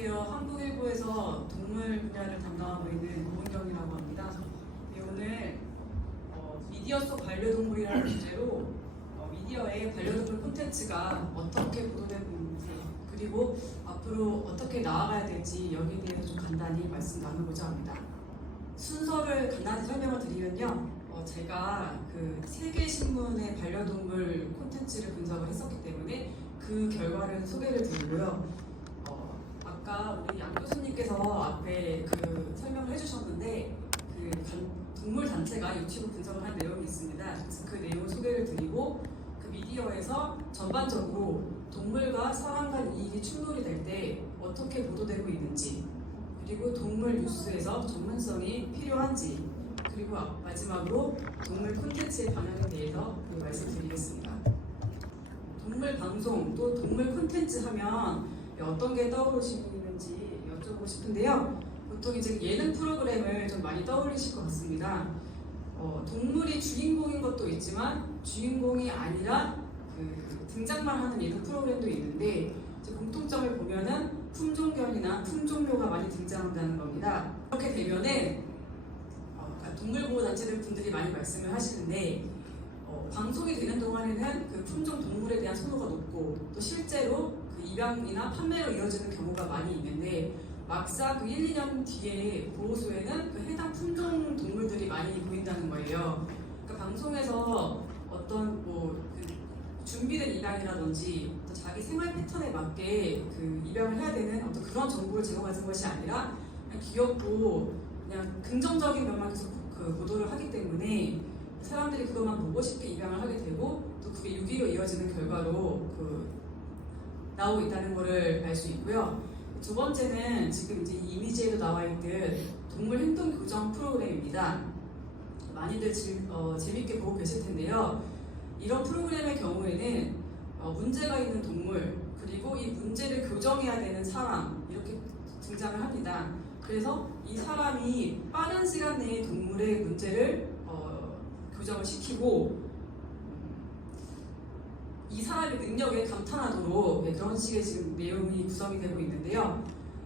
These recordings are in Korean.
안녕하세요. 한국일보에서 동물 분야를 담당하고 있는 고은경이라고 합니다. 네, 오늘 미디어 속 반려동물이라는 주제로 미디어의 반려동물 콘텐츠가 어떻게 보도되고 있는지, 그리고 앞으로 어떻게 나아가야 될지 여기에 대해서 좀 간단히 말씀 나누고자 합니다. 순서를 간단히 설명을 드리면요, 제가 그 세계신문의 반려동물 콘텐츠를 분석을 했었기 때문에 그 결과를 소개를 드리고요. 아까 우리 양 교수님께서 앞에 그 설명을 해주셨는데 그 동물 단체가 유튜브 분석을 한 내용이 있습니다. 그래서 그 내용 소개를 드리고, 그 미디어에서 전반적으로 동물과 사람 간 이익이 충돌이 될 때 어떻게 보도되고 있는지, 그리고 동물 뉴스에서 전문성이 필요한지, 그리고 마지막으로 동물 콘텐츠의 방향에 대해서 말씀드리겠습니다. 동물 방송 또 동물 콘텐츠 하면 어떤 게 떠오르시는지 여쭤보고 싶은데요. 보통 이제 예능 프로그램을 좀 많이 떠올리실 것 같습니다. 동물이 주인공인 것도 있지만 주인공이 아니라 등장만 하는 예능 프로그램도 있는데, 이제 공통점을 보면은 품종견이나 품종묘가 많이 등장한다는 겁니다. 그렇게 되면은 동물보호단체들 분들이 많이 말씀을 하시는데, 방송이 되는 동안에는 그 품종 동물에 대한 선호가 높고 또 실제로 그 입양이나 판매로 이어지는 경우가 많이 있는데, 막상 그 1, 2년 뒤에 보호소에는 그 해당 품종 동물들이 많이 보인다는 거예요. 그러니까 방송에서 어떤 그 준비된 입양이라든지 또 자기 생활 패턴에 맞게 그 입양을 해야 되는 어떤 그런 정보를 제공하는 것이 아니라 그냥 귀엽고 그냥 긍정적인 면만 계속 그 보도를 하기 때문에 사람들이 그것만 보고 싶게 입양을 하게 되고, 또 그게 유기로 이어지는 결과로 나오고 있다는 것을 알 수 있고요. 두 번째는 지금 이제 이미지에도 나와 있듯 동물 행동 교정 프로그램입니다. 많이들 재밌게 보고 계실 텐데요. 이런 프로그램의 경우에는 문제가 있는 동물, 그리고 이 문제를 교정해야 되는 사람, 이렇게 등장을 합니다. 그래서 이 사람이 빠른 시간 내에 동물의 문제를 교정을 시키고, 이 사람의 능력에 감탄하도록 그런 식의 지금 내용이 구성이 되고 있는데요.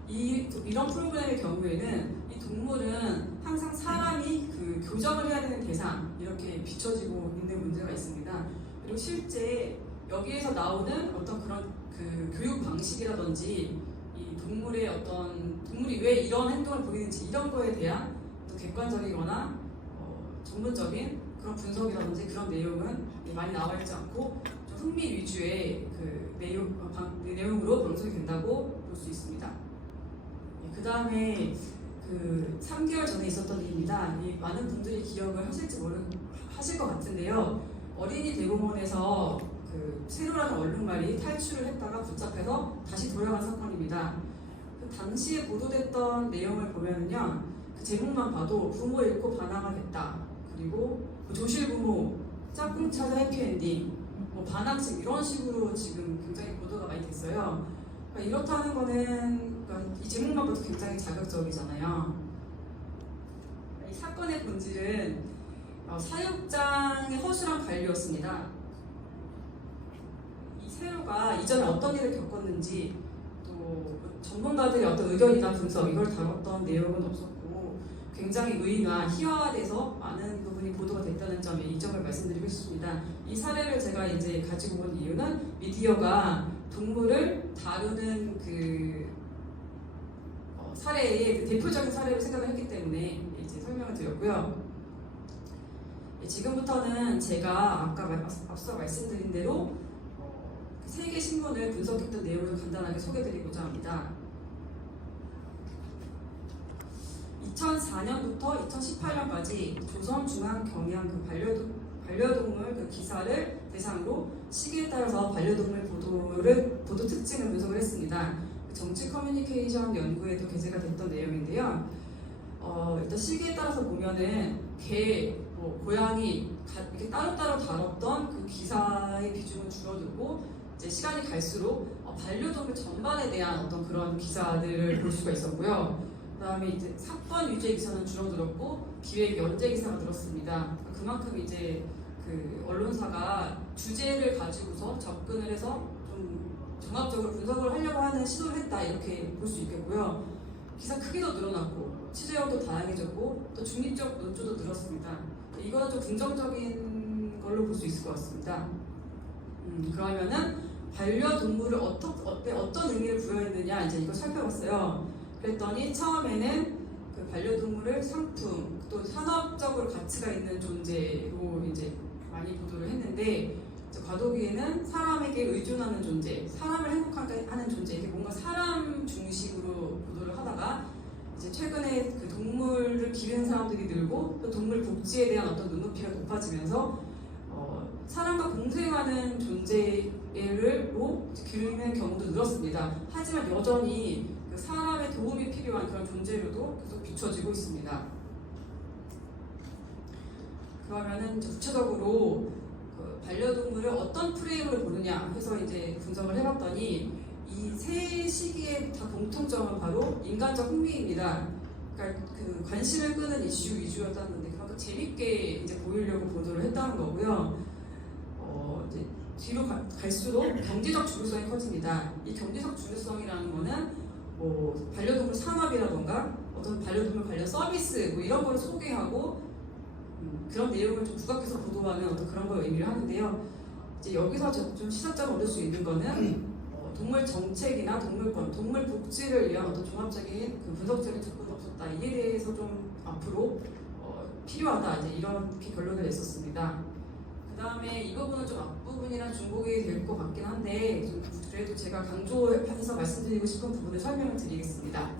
이런 프로그램의 경우에는 이 동물은 항상 사람이 그 교정을 해야 되는 대상, 이렇게 비춰지고 있는 문제가 있습니다. 그리고 실제 여기에서 나오는 어떤 그런 그 교육 방식이라든지, 이 동물의 동물이 왜 이런 행동을 보이는지, 이런 거에 대한 또 객관적이거나 전문적인 그런 분석이라든지 그런 내용은 많이 나와 있지 않고 좀 흥미 위주의 그 내용으로 방송이 된다고 볼 수 있습니다. 그 다음에 그 3개월 전에 있었던 일입니다. 많은 분들이 기억을 하실 것 같은데요. 어린이 대공원에서 그 세로라는 얼룩말이 탈출을 했다가 붙잡혀서 다시 돌아간 사건입니다. 그 당시에 보도됐던 내용을 보면은요, 그 제목만 봐도 부모 잃고 반항하겠다, 그리고 조실부모, 짝꿍 찾아 해피엔딩, 반항심, 이런 식으로 지금 굉장히 보도가 많이 됐어요. 그러니까 이렇다는 거는 이 제목만 봐도 굉장히 자극적이잖아요. 이 사건의 본질은 사육장의 허술한 관리였습니다. 이 세로가 이전에 어떤 일을 겪었는지, 또 전문가들의 어떤 의견이나 분석, 이걸 다뤘던 내용은 없었고, 굉장히 의의나 희화화돼서 많은 부분이 보도가 됐다는 점에 이 점을 말씀드리고 싶습니다. 이 사례를 제가 이제 가지고 온 이유는 미디어가 동물을 다루는 그 사례의 그 대표적인 사례로 생각을 했기 때문에 이제 설명을 드렸고요. 지금부터는 제가 아까 앞서 말씀드린 대로 세계 신문을 분석했던 내용을 간단하게 소개드리고자 합니다. 2004년부터 2018년까지 조선중앙경향 그 반려동물 그 기사를 대상으로 시기에 따라서 반려동물 보도 특징을 분석을 했습니다. 정치 커뮤니케이션 연구에도 게재가 됐던 내용인데요. 일단 시기에 따라서 보면은 개, 고양이 이렇게 따로따로 다뤘던 그 기사의 비중은 줄어들고, 이제 시간이 갈수록 반려동물 전반에 대한 어떤 그런 기사들을 볼 수가 있었고요. 그다음에 이제 사건 위주의 기사는 줄어들었고 기획 연재 기사가 늘었습니다. 그만큼 이제 그 언론사가 주제를 가지고서 접근을 해서 좀 종합적으로 분석을 하려고 하는 시도를 했다 이렇게 볼 수 있겠고요. 기사 크기도 늘어났고 취재형도 다양해졌고 또 중립적 논조도 늘었습니다. 이거는 좀 긍정적인 걸로 볼 수 있을 것 같습니다. 그러면은 반려동물을 어떤 의미를 부여했느냐 이제 이거 살펴봤어요. 그랬더니 처음에는 그 반려동물을 상품 또 산업적으로 가치가 있는 존재로 이제 많이 보도를 했는데 과도기에는 사람에게 의존하는 존재, 사람을 행복하게 하는 존재, 이게 뭔가 사람 중심으로 보도를 하다가 이제 최근에 그 동물을 기르는 사람들이 늘고 또 동물 복지에 대한 어떤 눈높이가 높아지면서 사람과 공생하는 존재로 기르는 경우도 늘었습니다. 하지만 여전히 그 사람의 도움이 필요한 그런 존재로도 계속 비춰지고 있습니다. 그러면은 구체적으로 반려동물을 어떤 프레임으로 보느냐 해서 이제 분석을 해봤더니 이 세 시기의 다 공통점은 바로 인간적 흥미입니다. 그러니까 그 관심을 끄는 이슈 위주였다는데 그만큼 재밌게 이제 보이려고 보도를 했다는 거고요. 이제 뒤로 갈수록 경제적 중요성이 커집니다. 이 경제적 중요성이라는 거는 뭐 반려동물 산업이라던가 어떤 반려동물 관련 서비스 뭐 이런 걸 소개하고 그런 내용을 좀 부각해서 보도하는 어떤 그런 걸 의미를 하는데요. 이제 여기서 좀 시사점을 얻을 수 있는 거는 동물 정책이나 동물권, 동물 복지를 위한 어떤 종합적인 그 분석적인 접근이 없었다. 이에 대해서 좀 앞으로 필요하다. 이제 이렇게 결론을 냈었습니다. 그 다음에 이 부분은 좀 앞부분이랑 중복이 될 것 같긴 한데 좀 그래도 제가 강조해서 말씀드리고 싶은 부분을 설명을 드리겠습니다.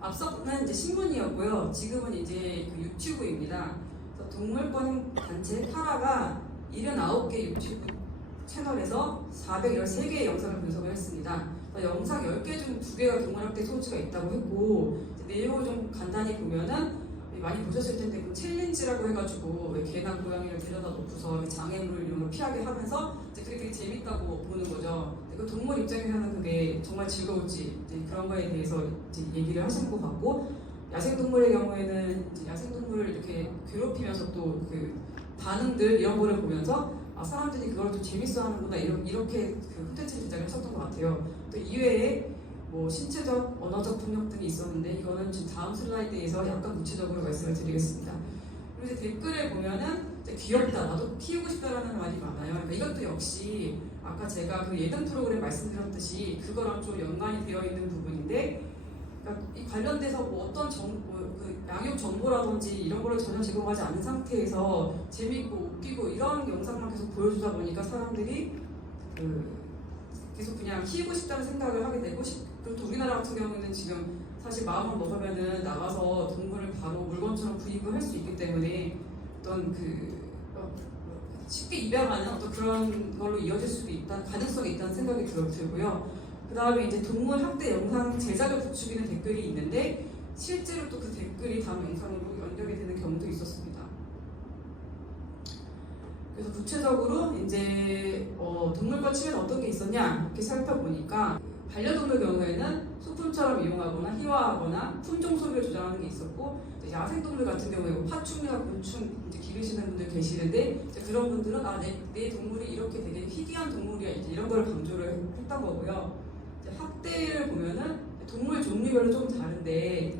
앞서는 이제 신문이었고요. 지금은 이제 그 유튜브입니다. 동물권 단체 카라가 79개 유튜브 채널에서 413개의 영상을 분석을 했습니다. 영상 10개 중 2개가 동물학대 소지가 있다고 했고 내용을 좀 간단히 보면은 많이 보셨을 텐데 그 챌린지라고 해가지고 개나 고양이를 데려다 놓고서 장애물 이런 걸 피하게 하면서 이제 그게 되게 재밌다고 보는 거죠. 그 동물 입장에서는 그게 정말 즐거울지 그런 거에 대해서 이제 얘기를 하시는 것 같고 야생동물의 경우에는 이제 야생동물을 이렇게 괴롭히면서 또 그 반응들 이런 거를 보면서 사람들이 그걸 좀 재밌어하는구나 이렇게 그 콘텐츠 제작을 하셨던 것 같아요. 또 이외에 뭐 신체적, 언어적 폭력 등이 있었는데 이거는 지금 다음 슬라이드에서 약간 구체적으로 말씀을 드리겠습니다. 그리고 이제 댓글을 보면은 이제 귀엽다, 나도 키우고 싶다라는 말이 많아요. 그러니까 이것도 역시 아까 제가 그 예능 프로그램 말씀드렸듯이 그거랑 좀 연관이 되어 있는 부분인데, 그러니까 이 관련돼서 뭐 어떤 그 양육 정보라든지 이런 거를 전혀 제공하지 않은 상태에서 재밌고 웃기고 이런 영상만 계속 보여주다 보니까 사람들이 계속 그냥 키우고 싶다는 생각을 하게 되고 그리고 또 우리나라 같은 경우는 지금 사실 마음을 먹으면은 나가서 동물을 바로 물건처럼 구입을 할 수 있기 때문에 어떤 쉽게 입양하는 어떤 그런 걸로 이어질 수도 있다 가능성이 있다는 생각이 들고요. 그 다음에 이제 동물 학대 영상 제작을 부추기는 댓글이 있는데 실제로 또 그 댓글이 다음 영상으로 연결이 되는 경우도 있었습니다. 그래서 구체적으로 이제 동물과 치면 어떤 게 있었냐 이렇게 살펴보니까 반려동물 경우에는 소품처럼 이용하거나 희화하거나 품종 소비를 조장하는 게 있었고 야생동물 같은 경우에 뭐 파충류나 곤충 이제 기르시는 분들 계시는데 이제 그런 분들은 내 동물이 이렇게 되게 희귀한 동물이야 이제 이런 걸 강조를 했던 거고요. 이제 학대를 보면은 동물 종류별로 좀 다른데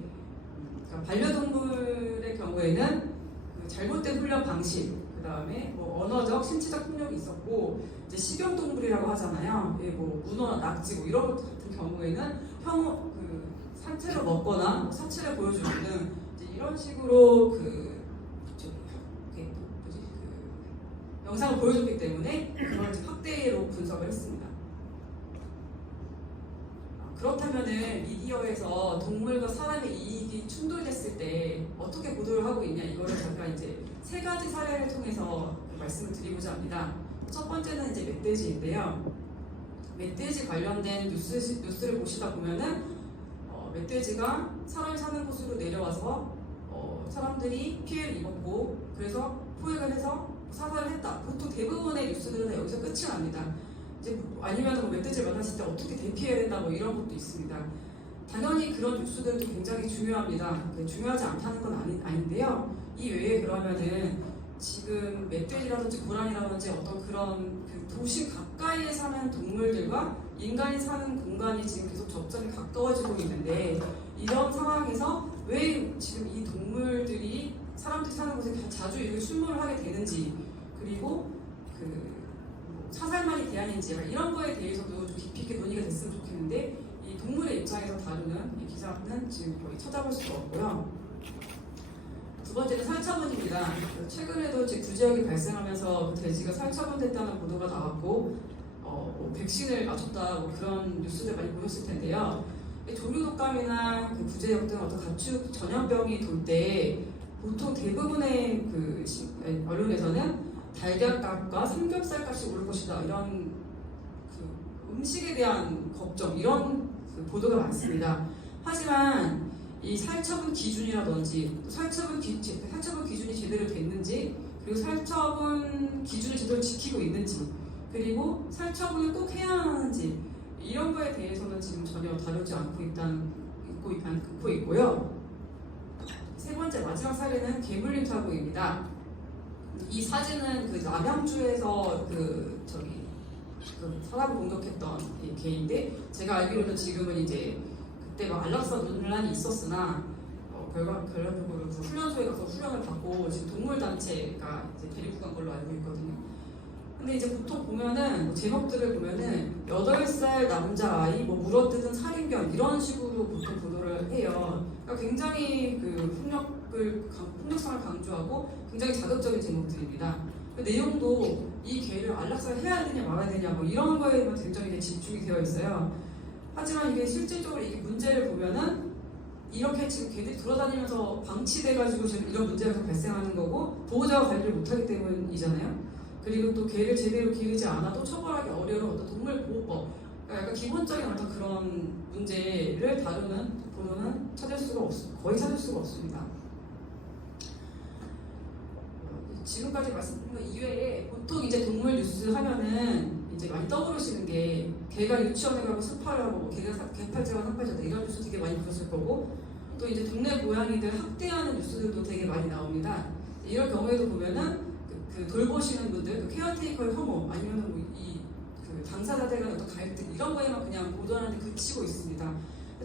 그러니까 반려동물의 경우에는 그 잘못된 훈련 방식 그 다음에 뭐 언어적, 신체적 폭력이 있었고 이제 식용동물이라고 하잖아요. 뭐 문어나 낙지 뭐 이런 것 같은 경우에는 산채를 먹거나 사체를 보여주는 등 이런 식으로 영상을 보여줬기 때문에 그걸 학대로 분석을 했습니다. 그렇다면은 미디어에서 동물과 사람의 이익이 충돌됐을 때 어떻게 보도를 하고 있냐 이거를 잠깐 이제 3가지 사례를 통해서 말씀을 드리고자 합니다. 첫 번째는 이제 멧돼지인데요. 멧돼지 관련된 뉴스를 보시다 보면은 멧돼지가 사람이 사는 곳으로 내려와서 사람들이 피해를 입었고 그래서 포획을 해서 사살을 했다. 보통 대부분의 뉴스들은 다 여기서 끝이 납니다. 이제 아니면 뭐 멧돼지를 만났을 때 어떻게 대피해야 된다 뭐 이런 것도 있습니다. 당연히 그런 뉴스들도 굉장히 중요합니다. 중요하지 않다는 건 아닌데요. 이 외에 그러면은 지금 멧돼지라든지 고라니라든지 어떤 그런 그 도시 가까이에 사는 동물들과 인간이 사는 공간이 지금 계속 접점이 가까워지고 있는데 이런 상황에서 왜 지금 이 동물들이 사람들이 사는 곳에 자주 이렇게 출몰을 하게 되는지 그리고 그 사살만이 대안인지 이런 거에 대해서도 좀 깊이 있게 논의가 됐으면 좋겠는데 이 동물의 입장에서 다루는 이 기사는 지금 거의 찾아볼 수가 없고요. 두 번째는 살처분입니다. 최근에도 구제역이 발생하면서 돼지가 살처분됐다는 보도가 나왔고 백신을 맞췄다 그런 뉴스들 많이 보셨을 텐데요. 조류독감이나 구제역 등 어떤 가축 전염병이 돌 때 보통 대부분의 언론에서는 달걀값과 삼겹살값이 오를 것이다 이런 음식에 대한 걱정 이런 보도가 많습니다. 하지만 이 살처분 기준이라든지 살처분 기준이 제대로 됐는지 그리고 살처분 기준을 제대로 지키고 있는지 그리고 살처분을 꼭 해야 하는지 이런 거에 대해서는 지금 전혀 다루지 않고 있고요. 세 번째 마지막 사례는 개물림 사고입니다. 이 사진은 남양주에서 사람을 공격했던 개인데 제가 알기로는 지금은 이제 그때 안락사 논란이 있었으나 결론적으로 훈련소에 가서 훈련을 받고 지금 동물단체가 데리고 간 걸로 알고 있거든요. 근데 이제 보통 보면은 제목들을 보면은 8살 남자아이 물어뜯은 살인견 이런 식으로 보통 보도를 해요. 그러니까 굉장히 폭력성을 강조하고 굉장히 자극적인 제목들입니다. 그 내용도 이 개를 안락사를 해야 되냐 말아야 되냐 이런 거에만 굉장히 집중이 되어 있어요. 하지만 이게 실질적으로 이게 문제를 보면은 이렇게 지금 개들이 돌아다니면서 방치돼가지고 지금 이런 문제가 발생하는 거고 보호자가 관리를 못하기 때문이잖아요. 그리고 또 개를 제대로 기르지 않아도 처벌하기 어려운 어떤 동물보호법 그러니까 약간 기본적인 어떤 그런 문제를 다루는 보도는 거의 찾을 수가 없습니다. 지금까지 말씀드린 것 이외에 보통 이제 동물 뉴스 하면은 이제 많이 떠오르시는 게 개가 유치원에 가고 스파를 하고 개팔자가 상팔자다 이런 뉴스 되게 많이 보셨을 거고 또 이제 동네 고양이들 학대하는 뉴스들도 되게 많이 나옵니다. 이런 경우에도 보면은 돌보시는 분들, 케어테이커의 혐오 아니면은 당사자들 간의 어떤 갈등 이런 거에만 그냥 보도하는데 그치고 있습니다.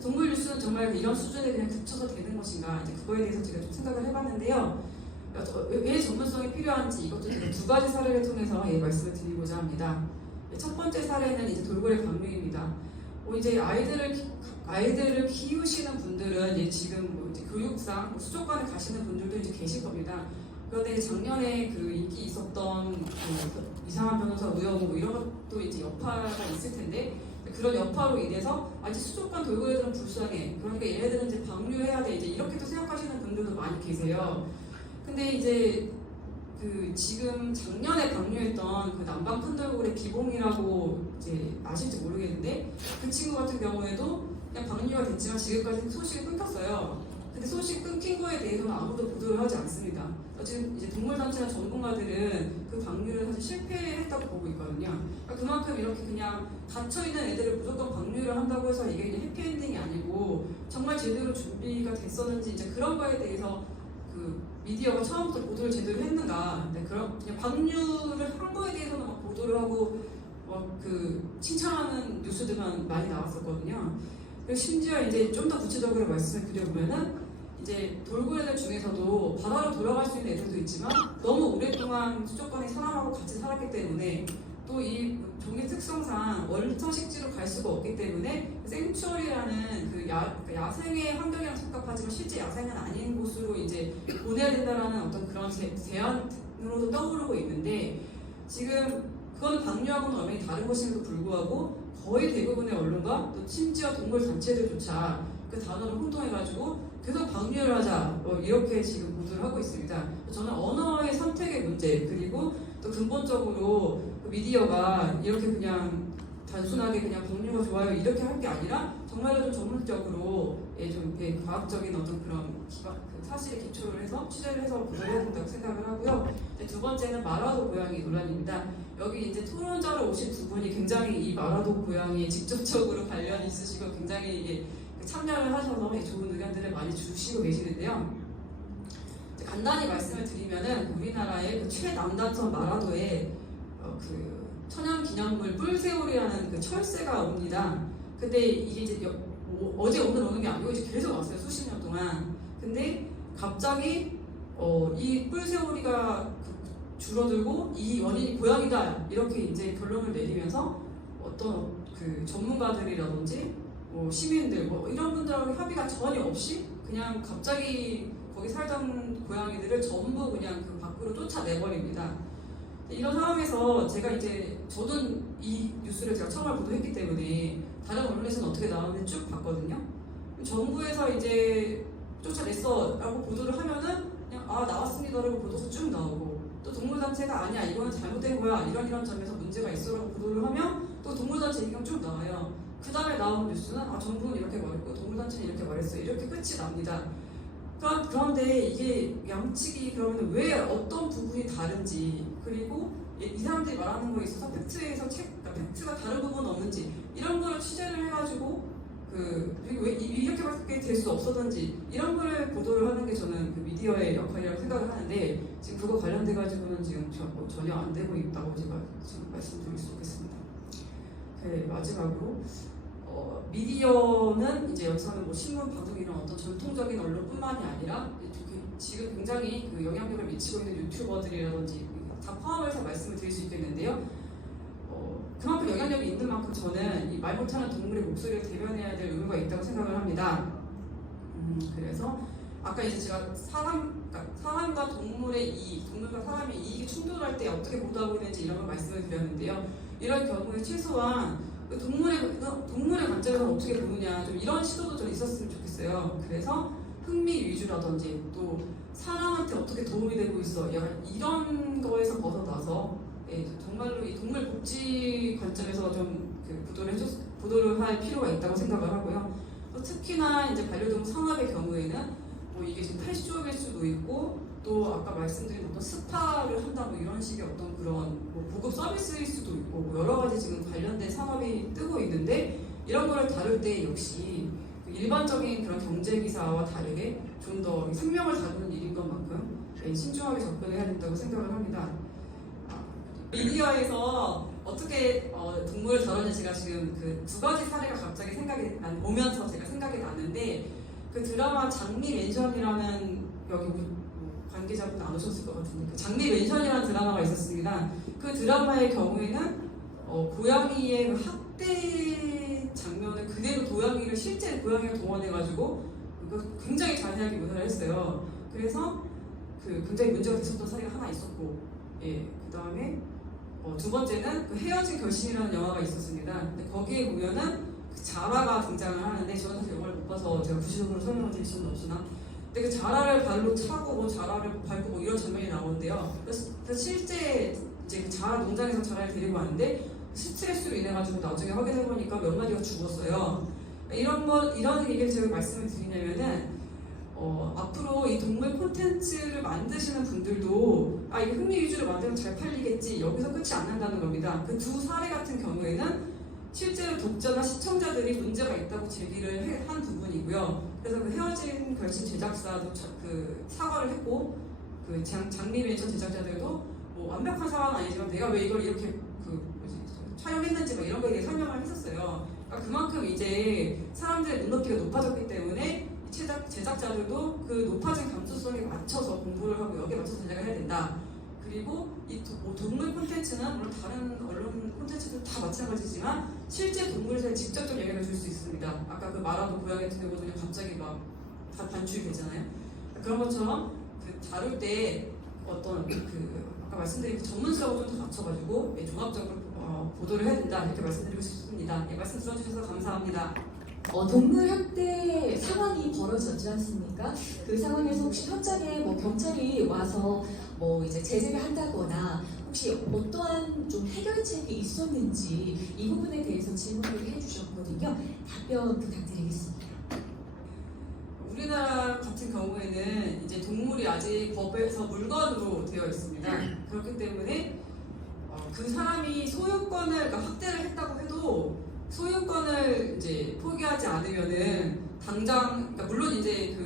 동물 뉴스는 정말 이런 수준에 그냥 그쳐서 되는 것인가 이제 그거에 대해서 제가 좀 생각을 해봤는데요. 왜 전문성이 필요한지 이것도 제가 2가지 사례를 통해서 말씀을 드리고자 합니다. 첫 번째 사례는 이제 돌고래 강류입니다. 이제 아이들을 키우시는 분들은 이제 지금 이제 교육상 수족관에 가시는 분들도 이제 계실 겁니다. 그런데 작년에 인기 있었던 이상한 변호사 우영우 이런 것도 이제 여파가 있을 텐데 그런 여파로 인해서 이제 수족관 돌고래들은 불쌍해. 그러니까 얘네들은 이제 방류해야 돼. 이제 이렇게도 생각하시는 분들도 많이 계세요. 근데 이제 지금 작년에 방류했던 남방 큰돌고래 기봉이라고 이제 아실지 모르겠는데 그 친구 같은 경우에도 그냥 방류가 됐지만 지금까지 소식이 끊겼어요. 근데 소식 끊긴 거에 대해서는 아무도 보도를 하지 않습니다. 지금 이제 동물단체나 전문가들은 그 방류를 사실 실패했다고 보고 있거든요. 그러니까 그만큼 이렇게 그냥 갇혀있는 애들을 무조건 방류를 한다고 해서 이게 그냥 해피엔딩이 아니고 정말 제대로 준비가 됐었는지 이제 그런 거에 대해서 미디어가 처음부터 보도를 제대로 했는가 그냥 방류를 한 거에 대해서는 보도를 하고 칭찬하는 뉴스들만 많이 나왔었거든요. 그리고 심지어 이제 좀 더 구체적으로 말씀을 드려보면은 이제 돌고래들 중에서도 바다로 돌아갈 수 있는 애들도 있지만 너무 오랫동안 수족관에 사람하고 같이 살았기 때문에 또 이 종의 특성상 원천식지로 갈 수가 없기 때문에 생추얼이라는 야생의 환경이랑 적합하지만 실제 야생은 아닌 곳으로 이제 보내야 된다라는 어떤 그런 제안으로도 떠오르고 있는데 지금 그거는 방류하고는 완전히 다른 것임에도 불구하고 거의 대부분의 언론과 또 심지어 동물 단체들조차 그 단어를 혼동해가지고 계속 방류를 하자 이렇게 지금 보도를 하고 있습니다. 저는 언어의 선택의 문제 그리고 또 근본적으로 미디어가 이렇게 그냥 단순하게 그냥 방류가 좋아요 이렇게 할 게 아니라 정말로 좀 전문적으로 좀 과학적인 어떤 그런 사실에 기초를 해서 취재를 해서 보도를 해야 된다고 생각을 하고요. 두 번째는 마라도 고양이 논란입니다. 여기 이제 토론자로 오신 두 분이 굉장히 이 마라도 고양이에 직접적으로 관련이 있으시고 굉장히 참여를 하셔서 좋은 의견들을 많이 주시고 계시는데요. 간단히 말씀을 드리면은 우리나라의 그 최남단선 마라도에 그 천연기념물 뿔새우리라는 그 철새가 옵니다. 근데 이게 이제 어제 오늘 오는 게 아니고 이제 계속 왔어요. 수십 년 동안. 근데 갑자기 이 뿔새우리가 줄어들고 이 원인이 고양이다 이렇게 이제 결론을 내리면서 어떤 그 전문가들이라든지 뭐 시민들 뭐 이런 분들하고 협의가 전혀 없이 그냥 갑자기 거기 살던 고양이들을 전부 그냥 그 밖으로 쫓아내버립니다. 이런 상황에서 제가 이제 저는 이 뉴스를 제가 처음 보도했기 때문에 다른 언론에서는 어떻게 나오는지 쭉 봤거든요. 정부에서 이제 쫓아냈어 라고 보도를 하면은 그냥 나왔습니다 라고 보도가 쭉 나오고, 또 동물단체가 아니야 이거는 잘못된 거야 이런 점에서 문제가 있어 라고 보도를 하면 또 동물단체 얘기가 쭉 나와요. 그 다음에 나오는 뉴스는 정부는 이렇게 말했고 동물단체는 이렇게 말했어 이렇게 끝이 납니다. 그런데 이게 양측이 그러면 왜 어떤 부분이 다른지, 그리고 이 사람들이 말하는 거에 있어서 그러니까 팩트가 다른 부분은 없는지 이런 거를 취재를 해가지고 왜 이렇게밖에 될 수 없었던지 이런 거를 보도를 하는 게 저는 그 미디어의 역할이라고 생각을 하는데, 지금 그거 관련돼 가지고는 지금 전혀 안 되고 있다고 제가 지금 말씀드릴 수 있겠습니다. 마지막으로 미디어는 이제 여기서는 뭐 신문, 방송 이런 어떤 전통적인 언론뿐만이 아니라 지금 굉장히 그 영향력을 미치고 있는 유튜버들이라든지 다 포함해서 말씀을 드릴 수 있겠는데요. 그만큼 영향력이 있는 만큼 저는 이 말 못하는 동물의 목소리를 대변해야 될 의무가 있다고 생각을 합니다. 그래서 아까 이제 제가 사람과 동물의 이익, 동물과 사람의 이익이 충돌할 때 어떻게 보도하고 있는지 이런 걸 말씀을 드렸는데요. 이런 경우에 최소한 동물의 관점에서 어떻게 보느냐 좀 이런 시도도 좀 있었으면 좋겠어요. 그래서 흥미 위주라든지 또 사람한테 어떻게 도움이 되고 있어 약간 이런 거에서 벗어나서 정말로 이 동물 복지 관점에서 좀 보도를 할 필요가 있다고 생각을 하고요. 또 특히나 이제 반려동물 상업의 경우에는 뭐 이게 지금 탈수족일 수도 있고 또 아까 말씀드린 어떤 스파를 한다 뭐 이런 식의 어떤 그런 뭐 보급 서비스일 수도 있고 뭐 여러 가지 지금 관련된 산업이 뜨고 있는데, 이런 거를 다룰 때 역시 일반적인 그런 경제 기사와 다르게 좀 더 생명을 다루는 일인 것만큼 신중하게 접근해야 된다고 생각을 합니다. 미디어에서 어떻게 동물을 다루는지 제가 지금 그 두 가지 사례가 갑자기 보면서 제가 생각이 나는데, 그 드라마 장미 맨션이라는 여기 관계자분 안 오셨을 것 같은데 장미 맨션이라는 드라마가 있었습니다. 그 드라마의 경우에는 고양이의 학대 장면을 그대로 실제 고양이를 동원해가지고 굉장히 자세하게 묘사를 했어요. 그래서 굉장히 문제가 됐었던 사례가 하나 있었고, 그 다음에 두 번째는 헤어진 결심이라는 영화가 있었습니다. 근데 거기에 보면은 자라가 등장을 하는데, 저는 사실 영화를 못 봐서 제가 구체적으로 설명을 드릴 수는 없으나, 근데 그 자라를 발로 차고 뭐 자라를 밟고 뭐 이런 장면이 나오는데요. 그래서 실제 이제 그 자라 농장에서 자라를 데리고 왔는데 스트레스로 인해 가지고 나중에 확인해 보니까 몇 마리가 죽었어요. 이런 얘기를 제가 말씀을 드리냐면은 앞으로 이 동물 콘텐츠를 만드시는 분들도 이게 흥미 위주로 만들면 잘 팔리겠지 여기서 끝이 안 난다는 겁니다. 그 두 사례 같은 경우에는 실제로 독자나 시청자들이 문제가 있다고 제기를 한 부분이고요. 그래서 그 헤어진 결심 제작사도 사과를 했고, 그 장미 맨션 제작자들도 뭐 완벽한 사과는 아니지만 내가 왜 이걸 이렇게 촬영했는지 막 이런 거에 대해 설명을 했었어요. 그러니까 그만큼 이제 사람들의 눈높이가 높아졌기 때문에 제작자들도 그 높아진 감수성에 맞춰서 공부를 하고 여기에 맞춰서 제작을 해야 된다. 그리고 이 동물 콘텐츠는 물론 다른 언론 콘텐츠도 다 마찬가지지만 실제 동물에 직접적 영향을 줄 수 있습니다. 아까 그 마라도 고양이 같은 경우도 갑자기 막 다 반출이 되잖아요. 그런 것처럼 다룰 때 어떤 아까 말씀드린 전문성을 좀 더 갖춰가지고 종합적으로 보도를 해야 된다 이렇게 말씀드리고 싶습니다. 말씀 들어주셔서 감사합니다. 동물 학대 상황이 벌어졌지 않습니까? 그 상황에서 혹시 현장에 경찰이 와서 이제 제재를 한다거나 혹시 어떠한 좀 해결책이 있었는지 이 부분에 대해서 질문을 해주셨거든요. 답변 부탁드리겠습니다. 우리나라 같은 경우에는 이제 동물이 아직 법에서 물건으로 되어 있습니다. 그렇기 때문에 그 사람이 소유권을 학대를 했다고 해도 소유권을 이제 포기하지 않으면은 당장 물론 이제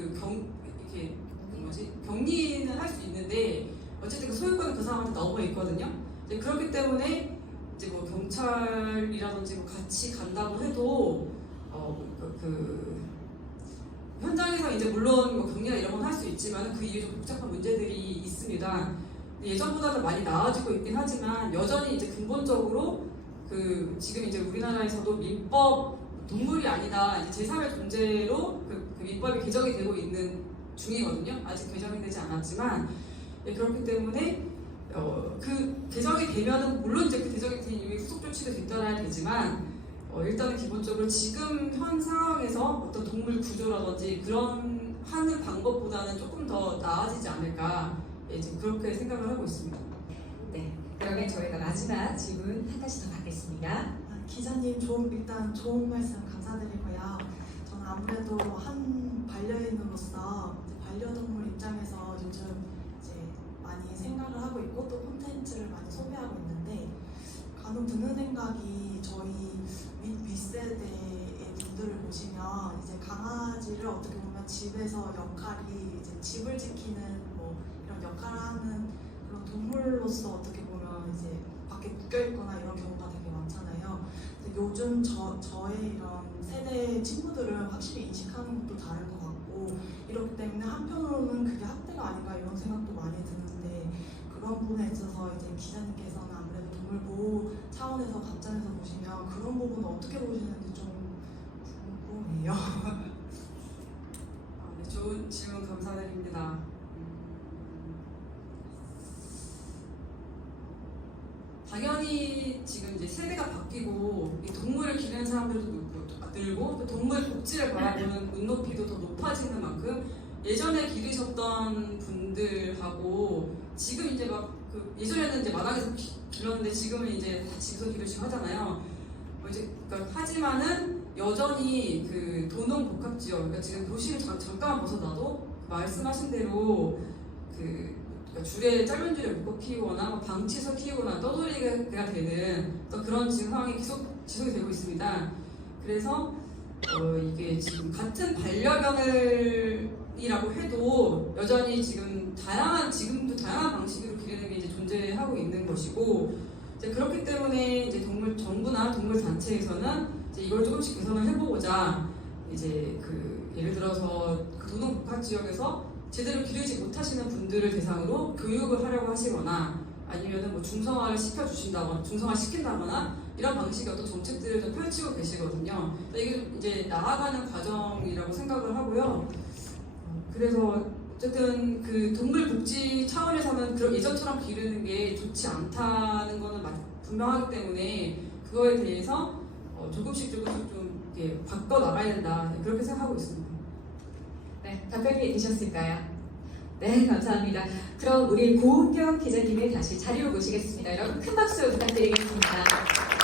격리는 할 수 있는데 어쨌든 그 소유권은 그 사람한테 넘어 있거든요. 이제 그렇기 때문에 이제 뭐 경찰이라든지 뭐 같이 간다고 해도 현장에서 이제 물론 뭐 격리나 이런 건 할 수 있지만 그 이후에 좀 복잡한 문제들이 있습니다. 예전보다는 많이 나아지고 있긴 하지만 여전히 이제 근본적으로 그 지금 이제 우리나라에서도 민법 동물이 아니다 이제 제3의 존재로 그 민법이 개정이 되고 있는 중이거든요. 아직 개정이 되지 않았지만 그렇기 때문에 그 개정이 되면은 물론 이제 그 개정이 된 이후에 후속 조치도 뒤따라야 되지만 일단은 기본적으로 지금 현 상황에서 어떤 동물 구조라든지 그런 하는 방법보다는 조금 더 나아지지 않을까 지금 그렇게 생각을 하고 있습니다. 네, 그러면 저희가 마지막 질문 한 가지 더 받겠습니다. 기자님 일단 좋은 말씀 감사드리고요. 저는 아무래도 한 반려인으로서 이제 반려동물 입장에서 요즘 이제 많이 생각을 하고 있고 또 콘텐츠를 많이 소비하고 있는데 간혹 드는 생각이 저희 윗세대의 분들을 보시면 이제 강아지를 어떻게 보면 집에서 역할이 이제 집을 지키는 뭐 이런 역할을 하는 그런 동물로서 어떻게 보면 이제 밖에 묶여있거나 이런 경우가 되게 많잖아요. 근데 요즘 저의 이런 세대 친구들은 확실히 인식하는 것도 다른 것 같고 이렇기 때문에 한편으로는 그게 학대가 아닌가 이런 생각도 많이 드는데 그런 부분에 있어서 이제 기자님께서는 아무래도 동물 보호 차원에서 관점에서 보시면 그런 부분을 어떻게 보시는지 좀 궁금해요. 네, 좋은 질문 감사드립니다. 당연히 지금 이제 세대가 바뀌고 이 동물을 기르는 사람들도 늘고 또 동물 복지를 바라보는 눈높이도 더 높아지는 만큼 예전에 기르셨던 분들하고 지금 이제 막 예전에는 이제 마당에서 길렀는데 지금은 이제 다 집에서 기르시고 하잖아요. 이제 그러니까 하지만은 여전히 그 도농 복합 지역, 그러니까 지금 도시를 잠깐만 벗어나도 말씀하신 대로 그러니까 줄에 짧은 줄에 묶어 키우거나 뭐 방치해서 키우거나 떠돌이가 되는 또 그런 지금 상황이 지속이 되고 있습니다. 그래서 이게 지금 같은 반려견이라고 해도 여전히 지금도 다양한 방식으로 기르는 게 이제 존재하고 있는 것이고 이제 그렇기 때문에 이제 동물 정부나 동물 단체에서는 이제 이걸 조금씩 개선을 해보고자 이제 예를 들어서 그 도농 복합 지역에서 제대로 기르지 못하시는 분들을 대상으로 교육을 하려고 하시거나 아니면은 뭐 중성화 시킨다거나 이런 방식의 어떤 정책들을 좀 펼치고 계시거든요. 이게 이제 나아가는 과정이라고 생각을 하고요. 그래서 어쨌든 그 동물 복지 차원에서는 그런 예전처럼 기르는 게 좋지 않다는 거는 분명하기 때문에 그거에 대해서 조금씩 좀 이렇게 바꿔 나가야 된다 그렇게 생각하고 있습니다. 네, 답변이 되셨을까요? 네, 감사합니다. 그럼 우리 고은경 기자님을 다시 자리로 모시겠습니다. 여러분 큰 박수 부탁드리겠습니다.